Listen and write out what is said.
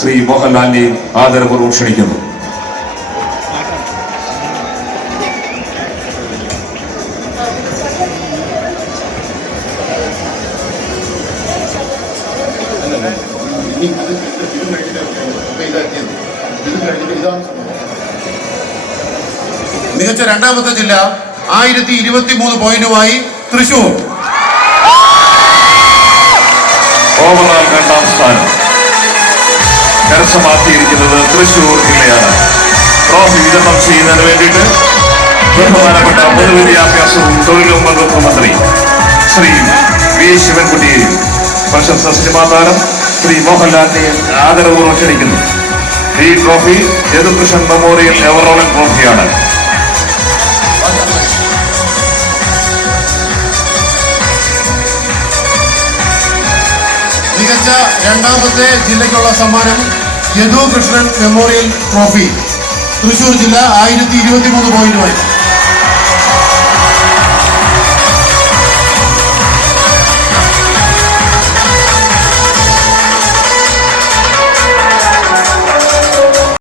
ശ്രീ മോഹൻലാലിനെ ആദരപൂർവം ക്ഷണിക്കുന്നു. മികച്ച രണ്ടാമത്തെ ജില്ല ആയിരത്തി ഇരുപത്തി മൂന്ന് പോയിന്റുമായി തൃശൂർ. ഓവറോൾ രണ്ടാം സ്ഥാനം. കരസ്ഥമാക്കിയിരിക്കുന്നത് തൃശൂർ ജില്ലയാണ്. ട്രോഫി വിതരണം ചെയ്യുന്നതിന് വേണ്ടിയിട്ട് ബഹുമാനപ്പെട്ട പൊതുവിദ്യാഭ്യാസവും തൊഴിലും വകുപ്പ് മന്ത്രി ശ്രീ വി ശിവൻകുട്ടിയെയും പ്രശസ്ത സിനിമാ താരം ശ്രീ മോഹൻലാലിനെ ആദരപൂർവം ക്ഷണിക്കുന്നു. ഈ ട്രോഫി യദുകൃഷ്ണൻ മെമ്മോറിയൽ എവറോളൻ ട്രോഫിയാണ്. മികച്ച രണ്ടാമത്തെ ജില്ലയ്ക്കുള്ള സമ്മാനം യദു മെമ്മോറിയൽ ട്രോഫി. തൃശൂർ ജില്ല ആയിരത്തി ഇരുപത്തി മൂന്ന് പോയിന്റുമായി